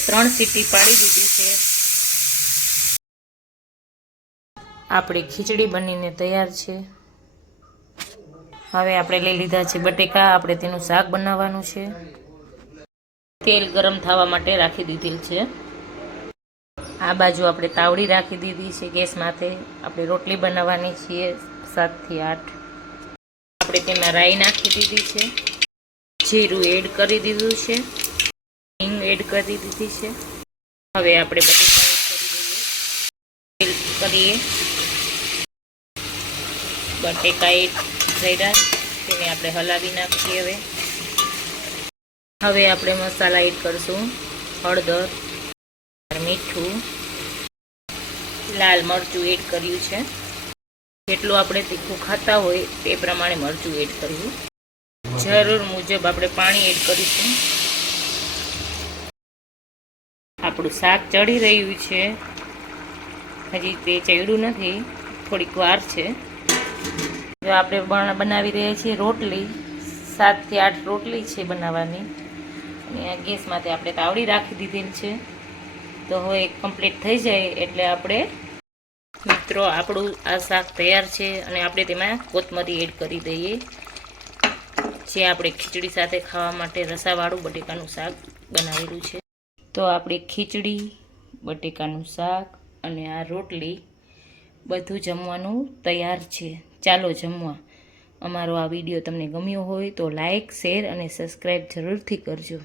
3 city પાડી દીધી છે। આપણી ખીચડી બનીને તૈયાર છે। હવે આપણે લઈ લીધા છે બટેકા, આપણે તેનું શાક બનાવવાનું છે। તેલ ગરમ થવા માટે રાખી દીધેલ છે। આ બાજુ આપણે તાવડી રાખી દીધી છે ગેસ માથે। આપણે રોટલી બનાવવાની છીએ 7 થી 8। આપણે તેમાં રાઈ નાખી દીધી છે, જીરું એડ કરી દીધું છે, હિંગ એડ કરી દીધી છે। હવે આપણે બટેકા એડ કરીએ। બટેકા એડ કર્યા, તેને આપણે હલાવી નાખીએ। હવે આપણે મસાલા એડ કરશું, હળદર, મીઠું, લાલ મરચું એડ કર્યું છે। જેટલું આપણે તીખું ખાતા હોય તે પ્રમાણે મરચું એડ કરવું। જરૂર મુજબ આપણે પાણી એડ કરીશું। આપણું શાક ચડી રહ્યું છે, હજી તે ચડ્યું નથી, થોડીક વાર છે। જો આપણે બનાવી રહ્યા છીએ રોટલી, 7 થી 8 રોટલી છે બનાવવાની, અને આ ગેસમાંથી આપણે તાવડી રાખી દીધેલ છે। તો હવે કમ્પ્લીટ થઈ જાય એટલે આપણે મિત્રો આપણું આ શાક તૈયાર છે, અને આપણે તેમાં કોથમરી એડ કરી દઈએ, જે આપણે ખીચડી સાથે ખાવા માટે રસાવાળું બટેકાનું શાક બનાવેલું છે। તો આપણી ખીચડી, બટેકાનું શાક અને આ રોટલી બધું જમવાનું તૈયાર છે। ચાલો જમવા। અમારો આ વિડીયો તમને ગમ્યો હોય તો લાઈક, શેર અને સબસ્ક્રાઈબ જરૂરથી કરજો।